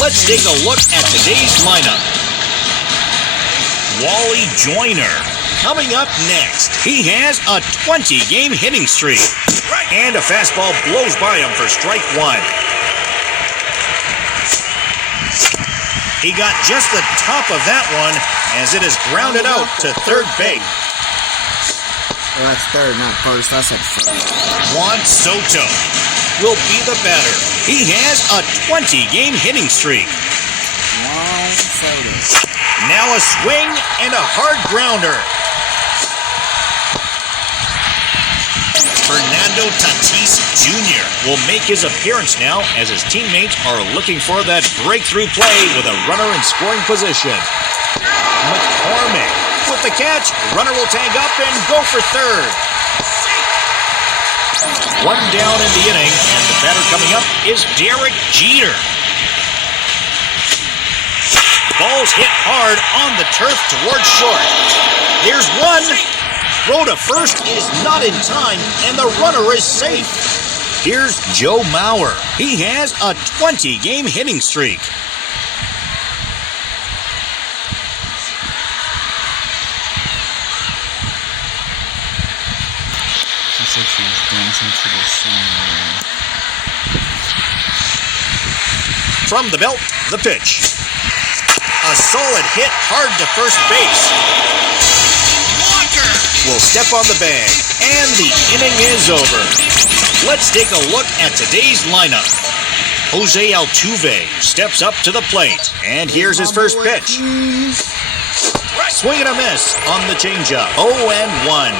Let's take a look at today's lineup. Wally Joyner. Coming up next, he has a 20-game hitting streak. And a fastball blows by him for strike one. He got just the top of that one as it is grounded out to third base. Well, that's third, not first. That's at first. Juan Soto will be the batter. He has a 20-game hitting streak. Juan Soto. Now a swing and a hard grounder. Fernando Tatis Jr. will make his appearance now as his teammates are looking for that breakthrough play with a runner in scoring position. McCormick with the catch. Runner will tag up and go for third. One down in the inning, and the batter coming up is Derek Jeter. Ball's hit hard on the turf towards short. There's one. Throw to first is not in time, and the runner is safe. Here's Joe Mauer. He has a 20-game hitting streak. From the belt, the pitch. A solid hit hard to first base. Walker will step on the bag, and the inning is over. Let's take a look at today's lineup. Jose Altuve steps up to the plate, and here's his first pitch. Swing and a miss on the changeup. 0-1.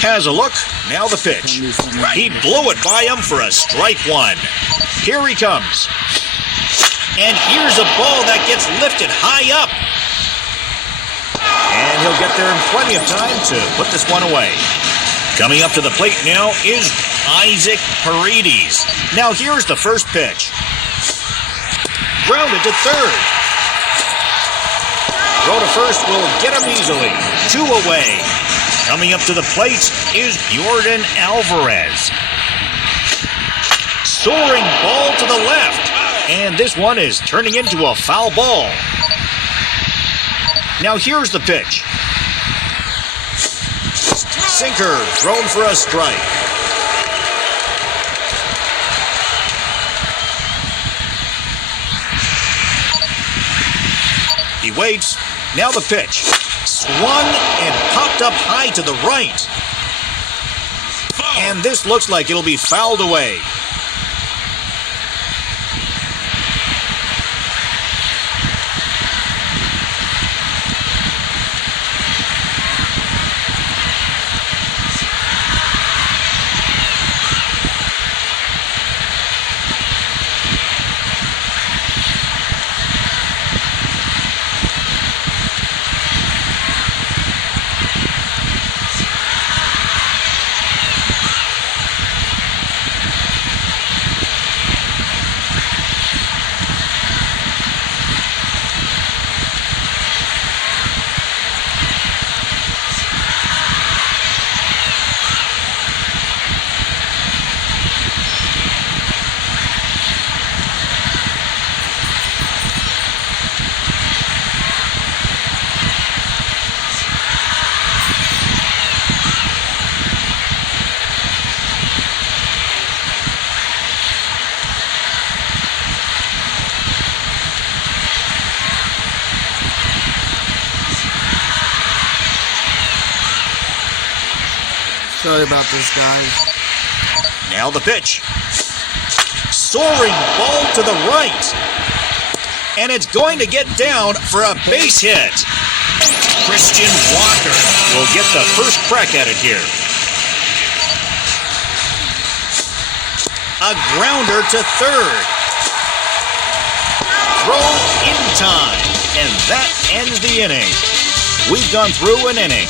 Has a look, now the pitch. He blew it by him for a strike one. Here he comes. And here's a ball that gets lifted high up. And he'll get there in plenty of time to put this one away. Coming up to the plate now is Isaac Paredes. Now here's the first pitch. Grounded to third. Throw to first will get him easily. 2 away. Coming up to the plate is Jordan Alvarez. Soaring ball to the left. And this one is turning into a foul ball. Now here's the pitch. Sinker thrown for a strike. He waits. Now the pitch. Swung and popped up high to the right. And this looks like it'll be fouled away. Sorry about this, guys. Now the pitch. Soaring ball to the right. And it's going to get down for a base hit. Christian Walker will get the first crack at it here. A grounder to third. throw in time. And that ends the inning. We've gone through an inning.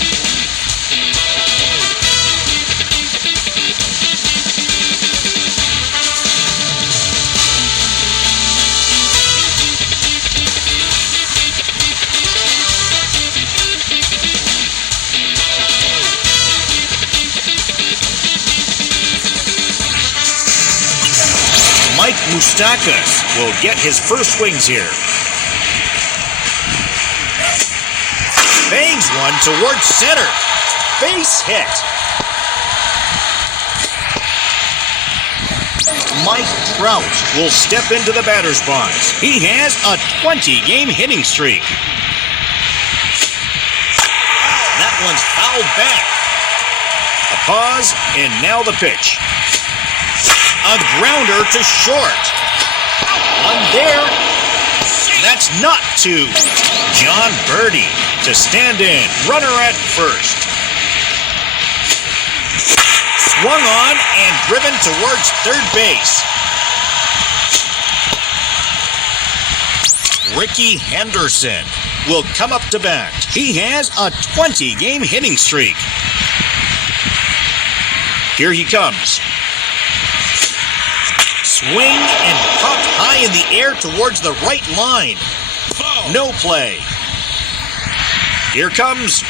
Mike Moustakas will get his first swings here. Bangs one towards center. Base hit. Mike Trout will step into the batter's box. He has a 20-game hitting streak. That one's fouled back. A pause, and now the pitch. A grounder to short. One there. That's not two. John Birdie to stand in. Runner at first. Swung on and driven towards third base. Ricky Henderson will come up to bat. He has a 20-game hitting streak. Here he comes. Swing and popped high in the air towards the right line. No play. Here comes.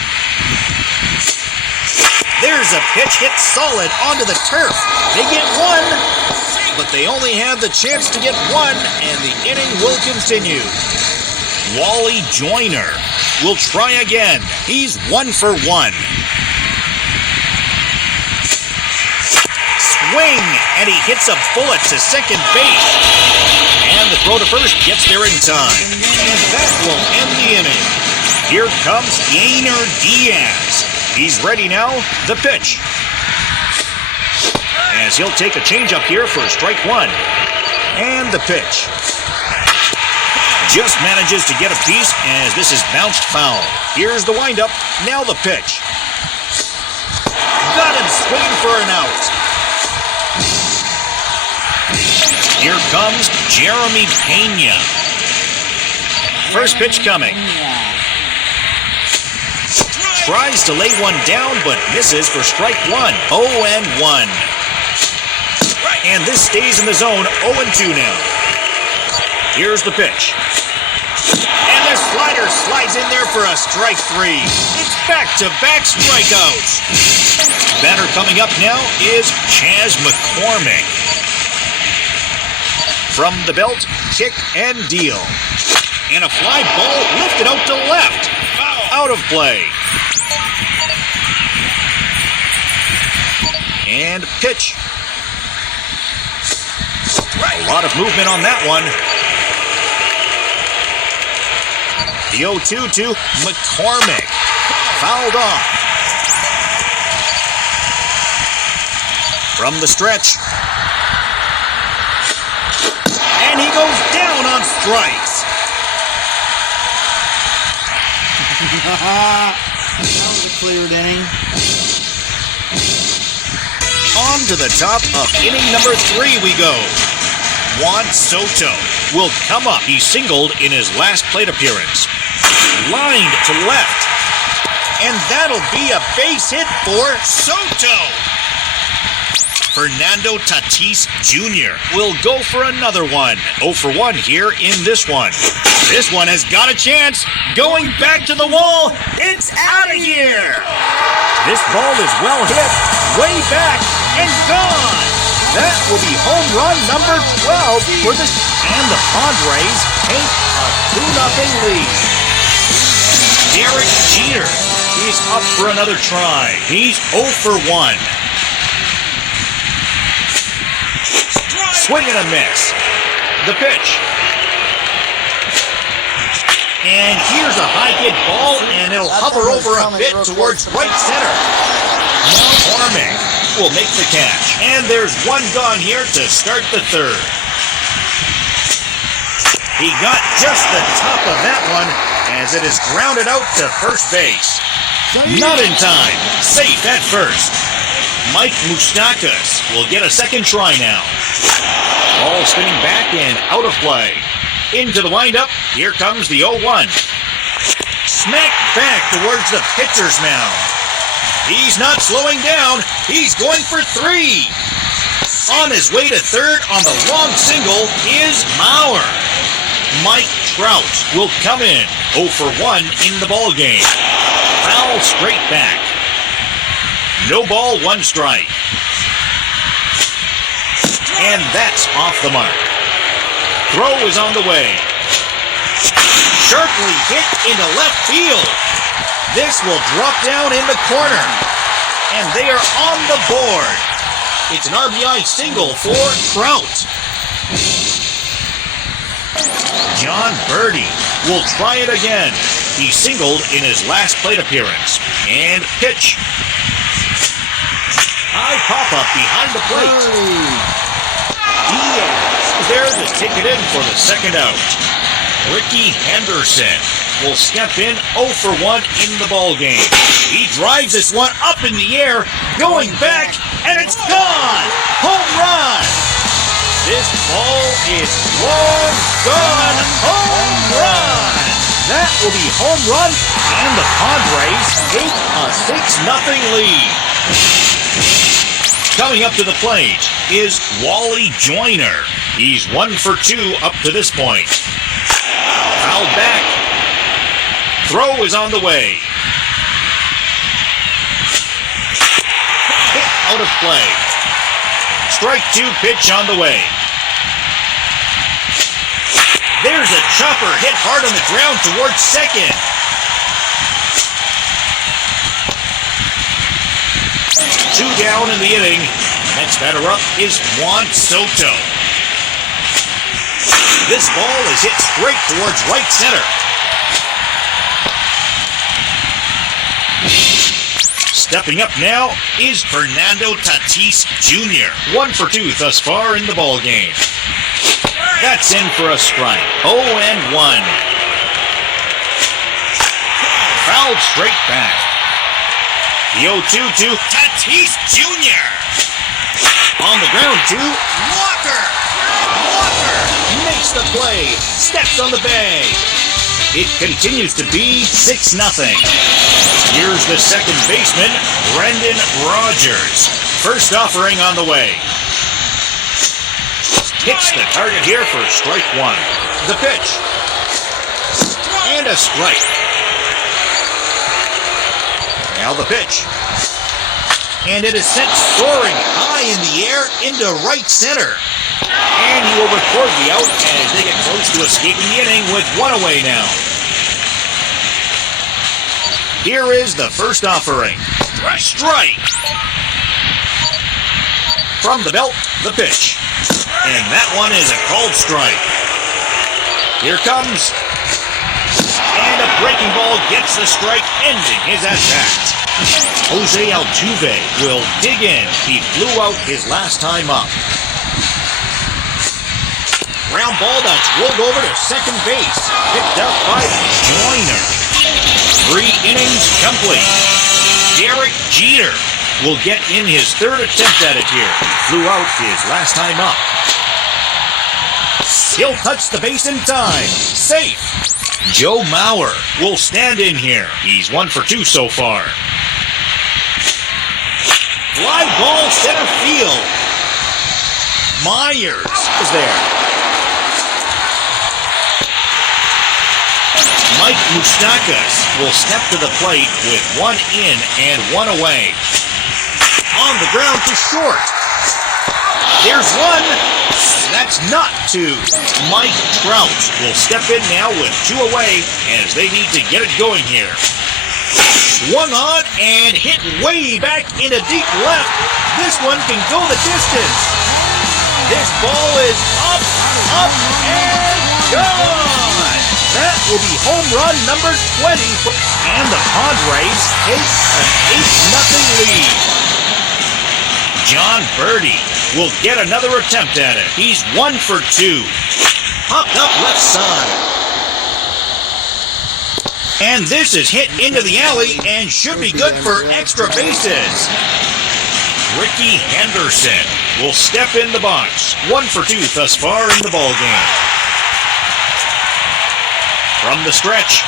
There's a pitch hit solid onto the turf. They get one, but they only have the chance to get one, and the inning will continue. Wally Joyner will try again. He's 1 for 1. Swing, and he hits a bullet to second base. And the throw to first gets there in time. And that will end the inning. Here comes Yainer Diaz. He's ready now. The pitch. As he'll take a changeup here for strike one. And the pitch. Just manages to get a piece as this is bounced foul. Here's the windup. Now the pitch. Got him swinging for an out. Here comes Jeremy Pena. First pitch coming. Tries to lay one down, but misses for strike one. 0-1. And this stays in the zone. 0-2 now. Here's the pitch. And the slider slides in there for a strike three. It's back-to-back strikeouts. Batter coming up now is Chas McCormick. From the belt, kick and deal. And a fly ball lifted out to left. Out of play. And pitch. A lot of movement on that one. The 0-2 to McCormick. Fouled off. From the stretch. And he goes down on strikes. That was a cleared inning. On to the top of inning number 3 we go. Juan Soto will come up. He singled in his last plate appearance. Lined to left. And that'll be a base hit for Soto. Fernando Tatis Jr. will go for another one. 0 for 1 here in this one. This one has got a chance. Going back to the wall. It's out of here. This ball is well hit. Way back and gone. That will be home run number 12 for the... And the Padres take a 2-0 lead. Derek Jeter. He's up for another try. He's 0 for 1. Swing and a miss. The pitch. And here's a high hit ball, and it'll hover over a bit towards right center. McCormick will make the catch. And there's one gone here to start the third. He got just the top of that one as it is grounded out to first base. Not in time. Safe at first. Mike Moustakas will get a second try now. Ball spinning back and out of play. Into the windup, here comes the 0-1. Smack back towards the pitcher's mound. He's not slowing down. He's going for 3. On his way to third on the long single is Mauer. Mike Trout will come in 0 for 1 in the ballgame. Foul straight back. No ball, 1 strike. And that's off the mark. Throw is on the way. Sharply hit into left field. This will drop down in the corner. And they are on the board. It's an RBI single for Trout. John Birdie will try it again. He singled in his last plate appearance. And pitch. High pop-up behind the plate. Diaz there to take it in for the second out. Ricky Henderson will step in 0 for 1 in the ballgame. He drives this one up in the air, going back, and it's gone! Home run! This ball is long gone. Home run! That will be home run, and the Padres take a 6-0 lead. Coming up to the plate is Wally Joyner. He's 1 for 2 up to this point. Fouled back. Throw is on the way. Hit out of play. Strike 2 pitch on the way. There's a chopper hit hard on the ground towards second. Two down in the inning. Next batter up is Juan Soto. This ball is hit straight towards right center. Stepping up now is Fernando Tatis Jr. 1 for 2 thus far in the ballgame. That's in for a strike. 0-1. Fouled straight back. The 0-2 to Tatis Jr. On the ground to Walker. Walker makes the play. Steps on the bag. It continues to be 6-0. Here's the second baseman, Brendan Rodgers. First offering on the way. Hits the target here for strike 1. The pitch. And a strike. Now the pitch. And it is sent soaring high in the air into right center. And he will record the out as they get close to escaping the inning with 1 away now. Here is the first offering. Strike. From the belt, the pitch. And that one is a called strike. Here comes. And a breaking ball gets the strike, ending his at-bat. Jose Altuve will dig in. He flew out his last time up. Ground ball that's rolled over to second base. Picked up by Joyner. 3 innings complete. Derek Jeter will get in his third attempt at it here. He flew out his last time up. He'll touch the base in time. Safe. Joe Mauer will stand in here. He's 1 for 2 so far. Fly ball center field. Myers is there. Mike Moustakas will step to the plate with 1 in and 1 away. On the ground to short. There's 1. That's not 2. Mike Trout will step in now with 2 away as they need to get it going here. Swung on and hit way back into deep left. This one can go the distance. This ball is up, and gone. That will be home run number 20. And the Padres take an 8-0 lead. John Birdie will get another attempt at it. He's 1 for 2. Popped up left side. And this is hit into the alley and should be good for extra bases. Ricky Henderson will step in the box. 1 for 2 thus far in the ballgame. from the stretch.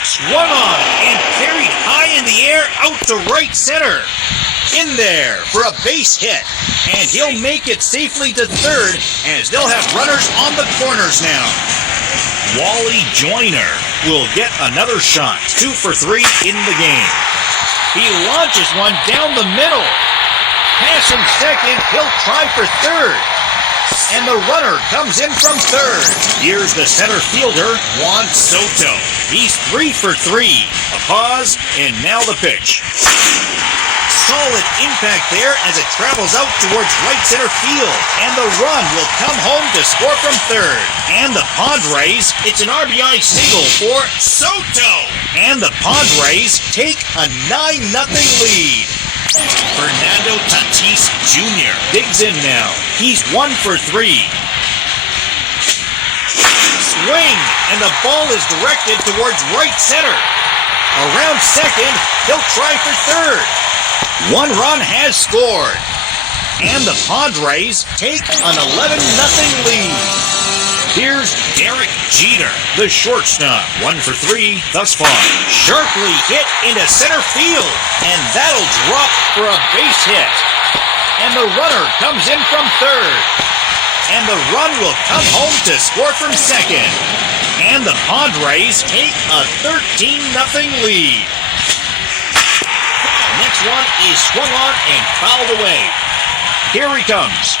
Swung on and carried high in the air out to right center. In there for a base hit. And he'll make it safely to third as they'll have runners on the corners now. Wally Joyner will get another shot. 2 for 3 in the game. He launches one down the middle. Passing second, he'll try for third. And the runner comes in from third. Here's the center fielder, Juan Soto. He's 3 for 3. A pause, and now the pitch. Solid impact there as it travels out towards right center field. And the run will come home to score from third. And the Padres, it's an RBI single for Soto. And the Padres take a 9-0 lead. Fernando Tatis Jr. digs in now. He's 1 for 3. Swing, and the ball is directed towards right center. Around second, he'll try for third. 1 run has scored. And the Padres take an 11-0 lead. Here's Derek Jeter, the shortstop. 1 for 3 thus far. Sharply hit into center field, and that'll drop for a base hit. And the runner comes in from third. And the run will come home to score from second. And the Padres take a 13-0 lead. Next one is swung on and fouled away. Here he comes.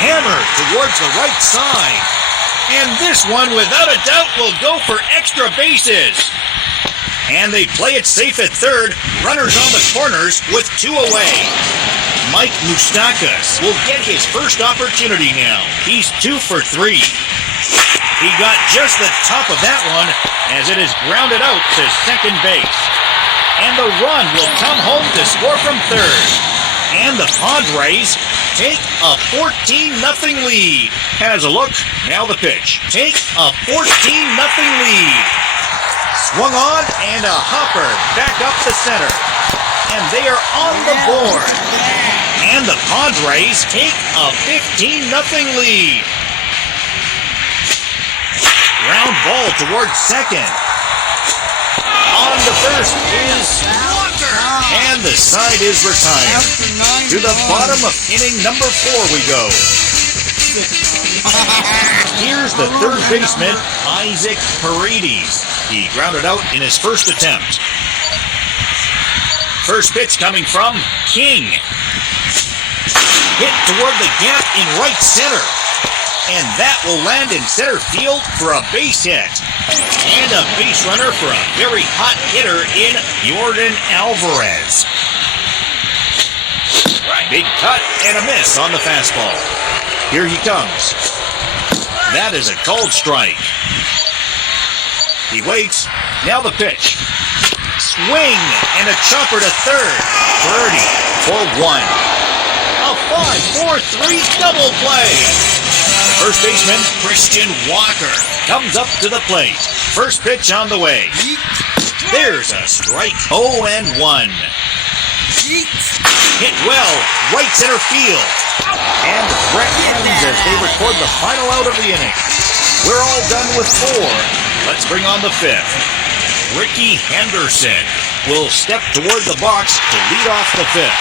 Hammer towards the right side. And this one, without a doubt, will go for extra bases. And they play it safe at third. Runners on the corners with 2 away. Mike Moustakas will get his first opportunity now. He's 2 for 3. He got just the top of that one as it is grounded out to second base. And the run will come home to score from third. And the Padres take a 14-0 lead. Has a look, now the pitch. Take a 14-0 lead. Swung on and a hopper back up the center. And they are on the board. And the Padres take a 15-0 lead. Ground ball towards second. On to first is Walker. And the side is retired. To the bottom of inning number 4 we go. Here's the third baseman, Isaac Paredes. He grounded out in his first attempt. First pitch coming from King. Hit toward the gap in right center. And that will land in center field for a base hit. And a base runner for a very hot hitter in Jordan Alvarez. Big cut and a miss on the fastball. Here he comes. That is a called strike. He waits. Now the pitch. Swing and a chopper to third. Birdie for 1. A 5-4-3 double play. First baseman, Christian Walker, comes up to the plate. First pitch on the way. There's a strike. 0-1. Hit well, right center field. And the threat ends as they record the final out of the inning. We're all done with 4. Let's bring on the 5th. Ricky Henderson will step toward the box to lead off the 5th.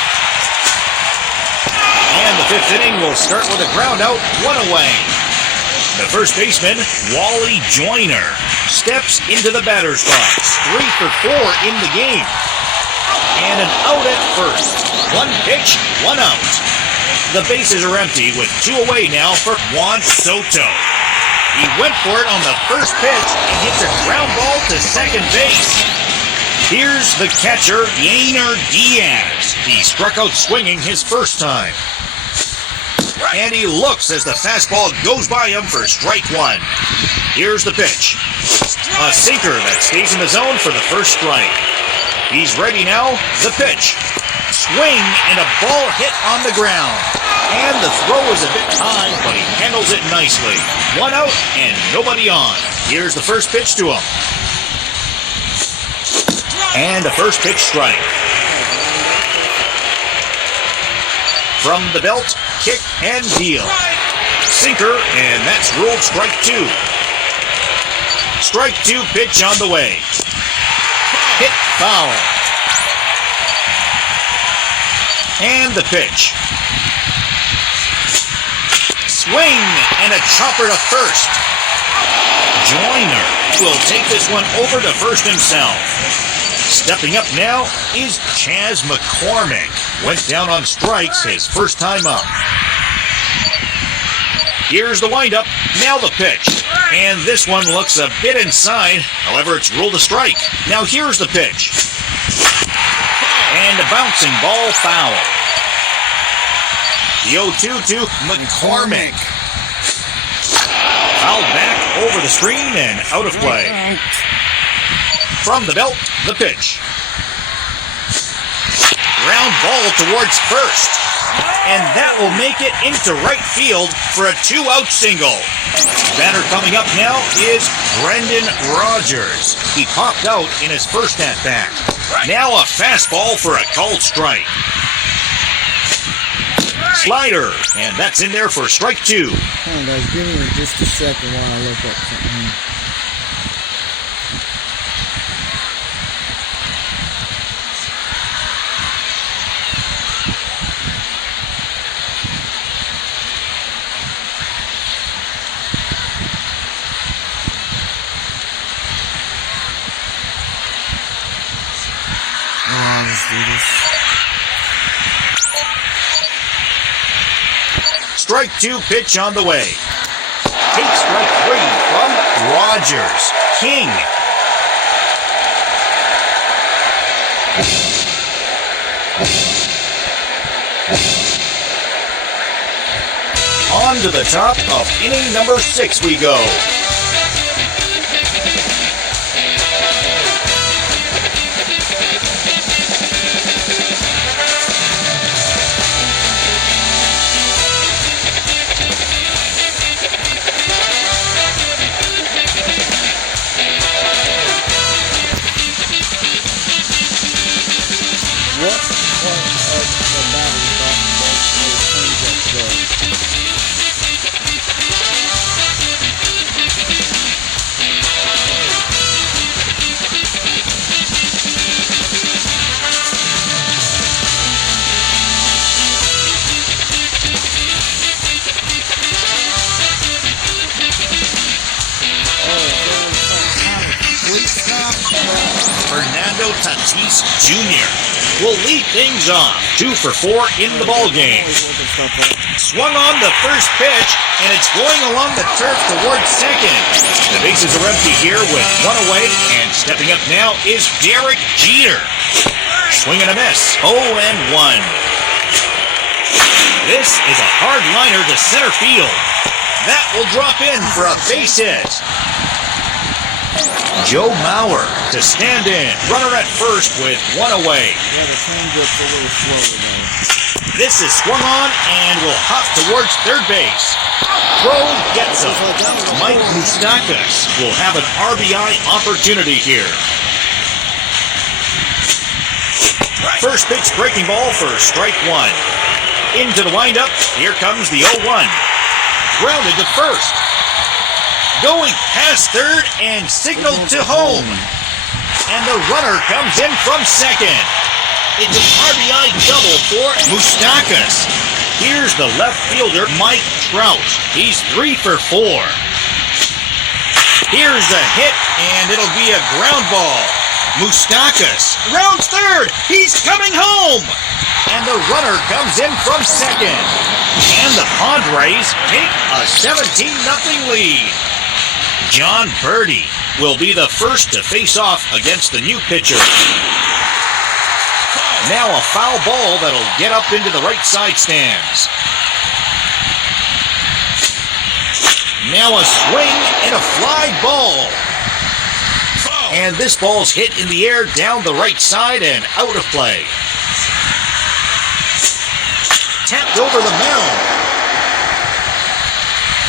And the 5th inning will start with a ground out, 1 away. The first baseman, Wally Joyner, steps into the batter's box. 3 for 4 in the game. And an out at first. 1 pitch, 1 out. The bases are empty with 2 away now for Juan Soto. He went for it on the first pitch and hits a ground ball to second base. Here's the catcher, Yainer Diaz. He struck out swinging his first time. And he looks as the fastball goes by him for strike 1. Here's the pitch. A sinker that stays in the zone for the first strike. He's ready now. The pitch. Swing and a ball hit on the ground. And the throw is a bit high, but he handles it nicely. 1 out and nobody on. Here's the first pitch to him. And a first pitch strike. From the belt, kick and deal. Sinker, and that's ruled strike two. Strike two pitch on the way. Hit foul. And the pitch. Swing and a chopper to first. Joyner will take this one over to first himself. Stepping up now is Chas McCormick. Went down on strikes his first time up. Here's the windup, now the pitch. And this one looks a bit inside, however it's ruled a strike. Now here's the pitch. And a bouncing ball foul. The 0-2 to McCormick. Fouled back over the screen and out of play. From the belt, the pitch. Ground ball towards first. And that will make it into right field for a two-out single. Batter coming up now is Brendan Rogers. He popped out in his first at-bat. Now a fastball for a called strike. Slider, and that's in there for strike two. Hold on, guys, give me just a second while I look up something. Let's do this. Strike two pitch on the way. Take strike three from Rogers. King. On to the top of inning number 6 we go. What part of the battery box does no change-up go? Fernando Tatis Jr. will lead things off. 2 for 4 in the ballgame. Swung on the first pitch, and it's going along the turf towards second. The bases are empty here with 1 away, and stepping up now is Derek Jeter. Swing and a miss. 0-1. This is a hard liner to center field. That will drop in for a base hit. Joe Mauer to stand in. Runner at first with 1 away. Yeah, the change-up's a little slow today. This is swung on and will hop towards third base. Throw gets him. Mike Moustakas will have an RBI opportunity here. First pitch breaking ball for strike 1. Into the windup. Here comes the 0-1. Grounded to first. Going past third and signaled to home. And the runner comes in from second. It's an RBI double for Moustakas. Here's the left fielder, Mike Trout. He's 3 for 4. Here's a hit, and it'll be a ground ball. Moustakas rounds third. He's coming home. And the runner comes in from second. And the Padres take a 17-0 lead. John Purdy will be the first to face off against the new pitcher. Now a foul ball that'll get up into the right side stands. Now a swing and a fly ball. And this ball's hit in the air down the right side and out of play. Tapped over the mound.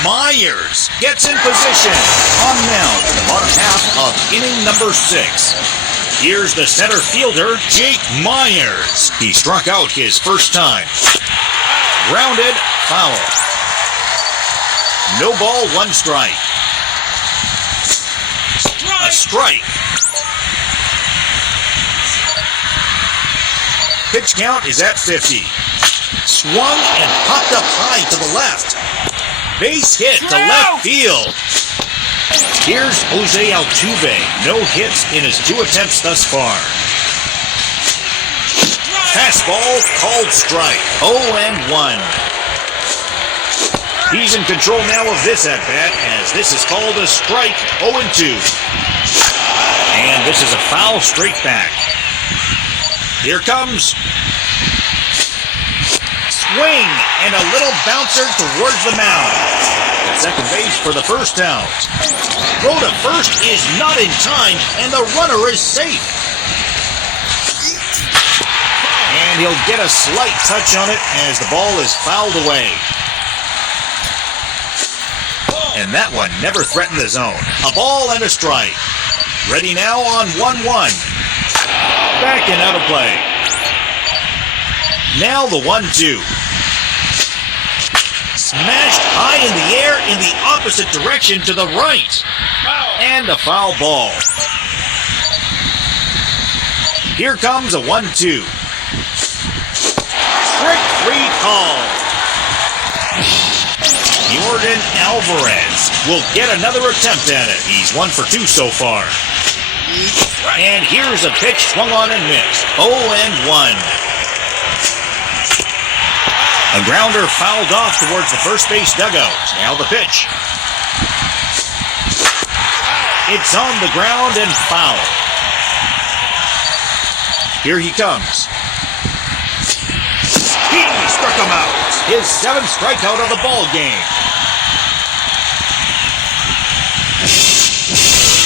Myers gets in position on mound in the bottom half of inning number 6. Here's the center fielder, Jake Myers. He struck out his first time. Grounded, foul. No ball, one strike. A strike. Pitch count is at 50. Swung and popped up high to the left. Base hit to left field. Here's Jose Altuve. No hits in his 2 attempts thus far. Fastball called strike. 0-1. He's in control now of this at-bat as this is called a strike. 0-2. And this is a foul straight back. Here comes. Swing and a little bouncer towards the mound. At second base for the first out. Throw to first is not in time, and the runner is safe. And he'll get a slight touch on it as the ball is fouled away. And that one never threatened the zone. A ball and a strike. Ready now on 1-1. Back and out of play. Now the 1-2. Smashed high in the air in the opposite direction to the right. And a foul ball. Here comes a 1-2. Strike 3 call. Jordan Alvarez will get another attempt at it. He's 1 for 2 so far. And here's a pitch swung on and missed. 0-1. A grounder fouled off towards the first base dugout. Now the pitch. It's on the ground and foul. Here he comes. He struck him out. His 7th strikeout of the ball game.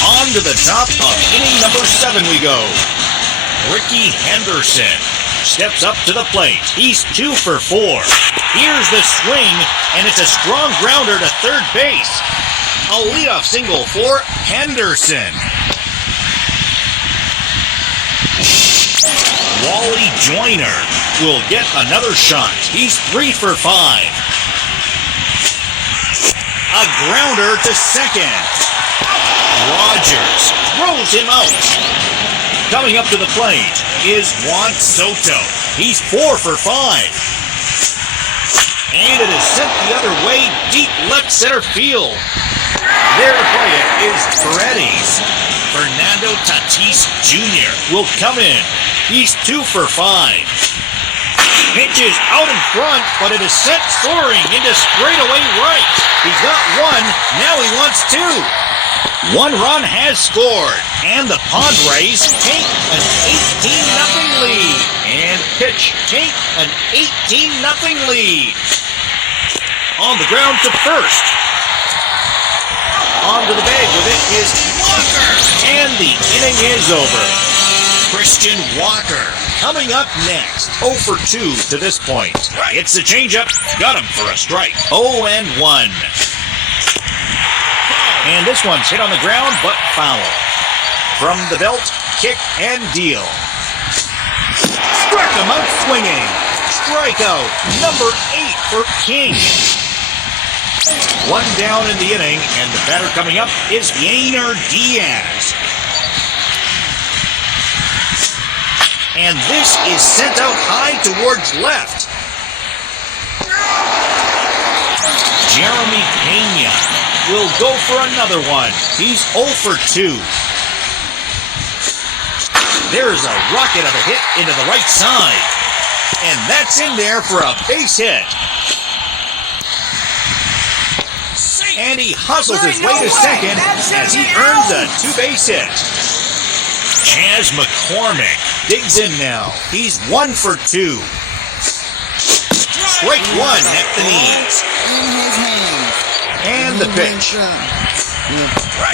On to the top of inning number 7 we go. Ricky Henderson steps up to the plate. He's 2 for 4. Here's the swing, and it's a strong grounder to third base. A leadoff single for Henderson. Wally Joyner will get another shot. He's 3 for 5. A grounder to second. Rogers throws him out. Coming up to the plate is Juan Soto. He's 4 for 5. And it is sent the other way, deep left center field. There to play it is Paredes. Fernando Tatis Jr. will come in. He's 2 for 5. Pitch is out in front, but it is sent soaring into straightaway right. He's got 1, now he wants 2. 1 run has scored, and the Padres take an 18-0 lead. And pitch, take an 18-0 lead. On the ground to first. Onto the bag with it is Walker. And the inning is over. Christian Walker coming up next. 0 for 2 to this point. It's a changeup. Got him for a strike. 0-1. And this one's hit on the ground, but foul. From the belt, kick and deal. Struck him out swinging. Strikeout number 8 for King. 1 down in the inning, and the batter coming up is Yainer Diaz. And this is sent out high towards left. Jeremy Pena will go for another one. He's 0 for 2. There's a rocket of a hit into the right side. And that's in there for a base hit. And he hustles his way to second as he earns a 2-base hit. Chas McCormick digs in now. He's 1 for 2. Strike 1 at the knees. And the pitch.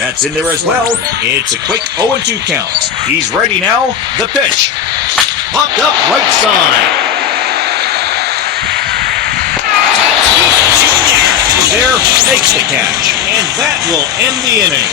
That's in there as well. It's a quick 0-2 count. He's ready now. The pitch. Popped up right side. There makes the catch, and that will end the inning.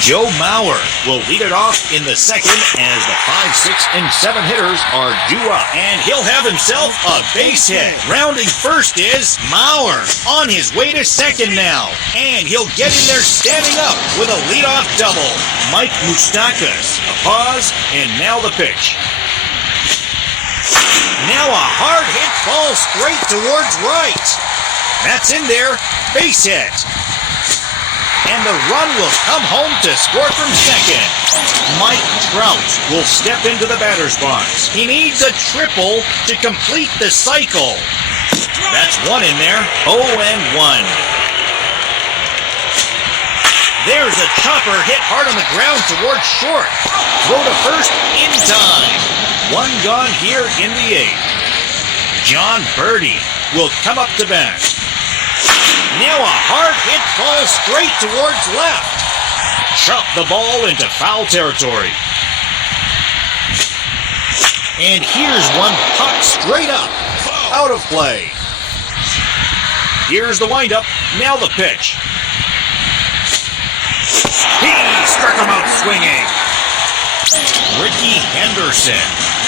Joe Mauer will lead it off in the second as the 5, 6, and 7 hitters are due up. And he'll have himself a base hit. Rounding first is Mauer on his way to second now. And he'll get in there standing up with a leadoff double. Mike Moustakas, a pause, and now the pitch. Now a hard hit ball straight towards right. That's in there, base hit. And the run will come home to score from second. Mike Trout will step into the batter's box. He needs a triple to complete the cycle. That's one in there, 0-1. There's a chopper hit hard on the ground towards short. Throw to first in time. One gone here in the 8th. John Birdie will come up to bat. Now a hard hit ball straight towards left. Chop the ball into foul territory. And here's one popped straight up. Out of play. Here's the windup. Now the pitch. He struck him out swinging. Ricky Henderson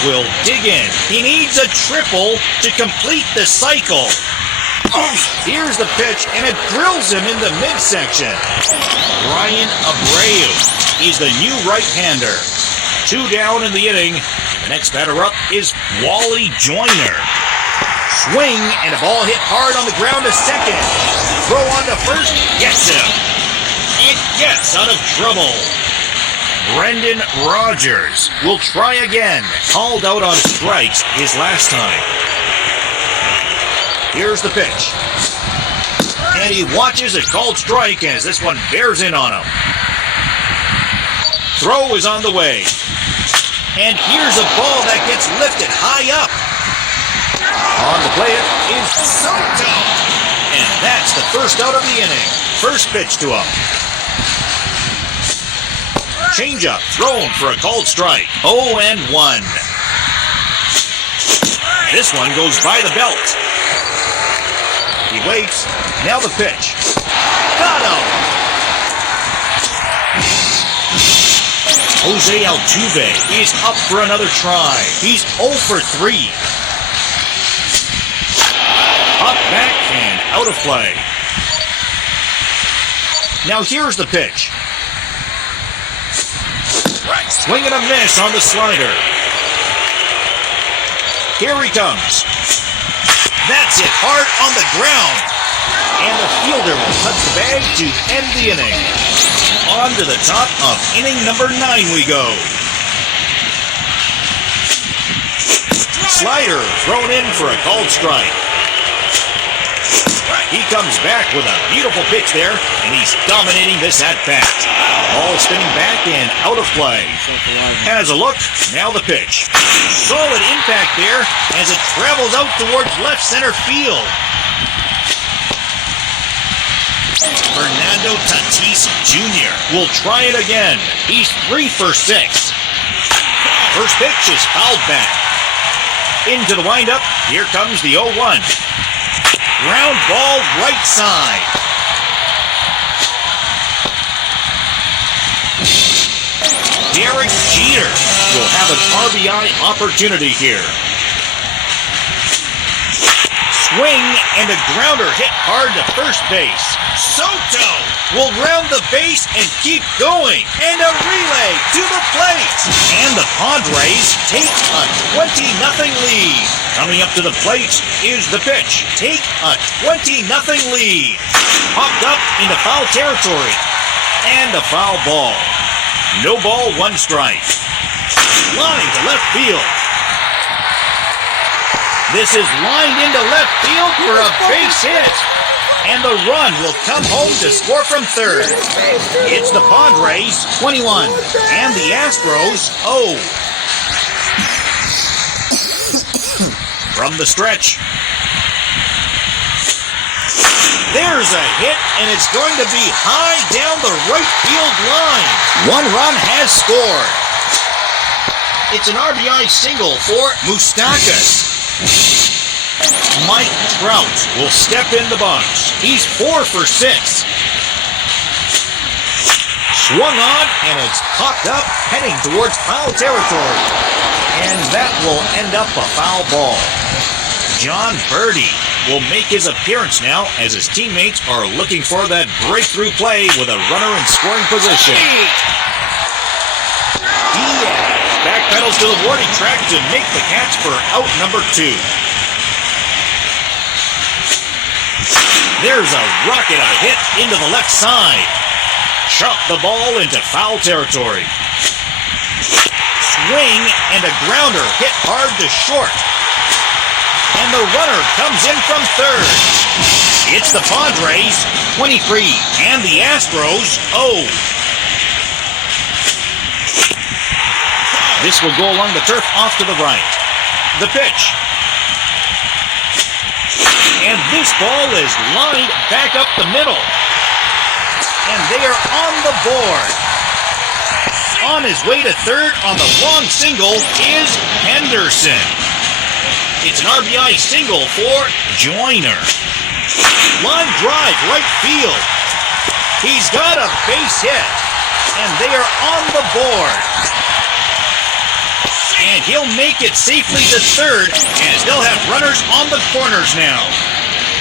will dig in. He needs a triple to complete the cycle. Here's the pitch, and it drills him in the midsection. Brian Abreu is the new right-hander. 2 down in the inning. The next batter up is Wally Joyner. Swing, and a ball hit hard on the ground to second. Throw on to first, gets him. It gets out of trouble. Brendan Rodgers will try again. Called out on strikes his last time. Here's the pitch. And he watches a called strike as this one bears in on him. Throw is on the way. And here's a ball that gets lifted high up. On the plate is Soto. And that's the first out of the inning. First pitch to him. Changeup thrown for a called strike. 0-1. This one goes by the belt. He waits. Now the pitch. Got him! Jose Altuve is up for another try. He's 0 for 3. Up, back, and out of play. Now here's the pitch. Swing and a miss on the slider. Here he comes. That's it, hard on the ground. And the fielder will touch the bag to end the inning. On to the top of inning number 9 we go. Slider thrown in for a called strike. He comes back with a beautiful pitch there, and he's dominating this at-bat. Ball spinning back and out of play. Has a look, now the pitch. Solid impact there as it travels out towards left center field. Fernando Tatis Jr. will try it again. He's 3 for 6. First pitch is fouled back. Into the windup, here comes the 0-1. Ground ball right side. Derek Jeter will have an RBI opportunity here. Swing and a grounder hit hard to first base. Soto will round the base and keep going. And a relay to the plate. And the Padres take a 20-0 lead. Coming up to the plate is the pitch. Take a 20-0 lead. Popped up into foul territory. And a foul ball. No ball, 1 strike. Line to left field. This is lined into left field for a base hit. And the run will come home to score from third. It's the Padres, 21, and the Astros, 0. From the stretch. There's a hit, and it's going to be high down the right field line. 1 run has scored. It's an RBI single for Moustakas. Mike Trout will step in the box. He's 4 for 6. Swung on, and it's popped up, heading towards foul territory. And that will end up a foul ball. John Birdie will make his appearance now as his teammates are looking for that breakthrough play with a runner in scoring position. Diaz backpedals to the warning track to make the catch for out number 2. There's a rocket of a hit into the left side. Chop the ball into foul territory. Swing and a grounder hit hard to short. And the runner comes in from third. It's the Padres, 23, and the Astros, 0. This will go along the turf off to the right. The pitch. And this ball is lined back up the middle. And they are on the board. On his way to third on the long single is Henderson. It's an RBI single for Joyner. Line drive right field. He's got a base hit. And they are on the board. And he'll make it safely to third, as they'll have runners on the corners now.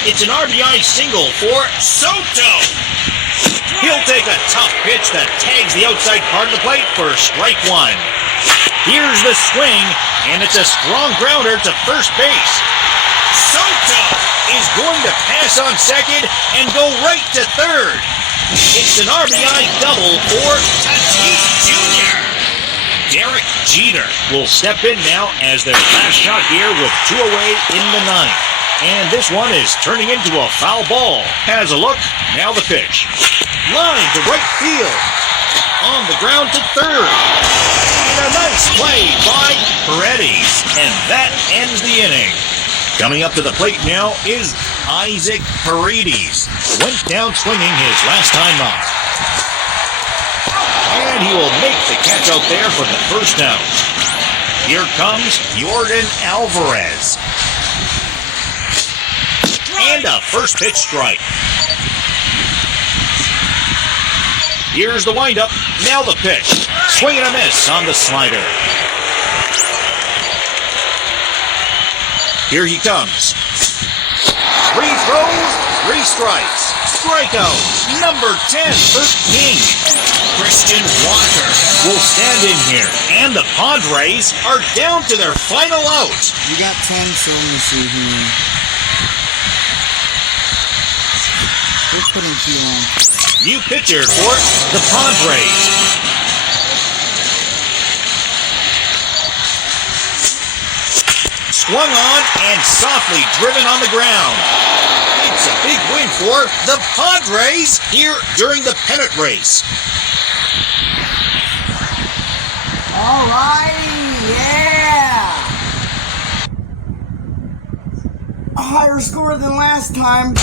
It's an RBI single for Soto. He'll take a tough pitch that tags the outside part of the plate for strike 1. Here's the swing, and it's a strong grounder to first base. Soto is going to pass on second and go right to third. It's an RBI double for Tatis Jr. Derek Jeter will step in now as their last shot here with 2 away in the 9th. And this one is turning into a foul ball. Has a look, now the pitch. Line to right field. On the ground to third. And a nice play by Paredes. And that ends the inning. Coming up to the plate now is Isaac Paredes. Went down swinging his last time up. And he will make the catch out there for the first out. Here comes Jordan Alvarez. And a first pitch strike. Here's the windup. Now the pitch. Swing and a miss on the slider. Here he comes. 3 throws, 3 strikes. Strikeout number 10 for King. Christian Walker will stand in here. And the Padres are down to their final out. You got 10, so let me see here. We're putting too long. New pitcher for the Padres. Swung on and softly driven on the ground. It's a big win for the Padres here during the pennant race. All right, yeah. A higher score than last time.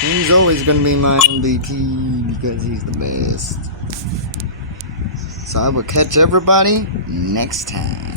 He's always going to be my MVP because he's the best. So I will catch everybody next time.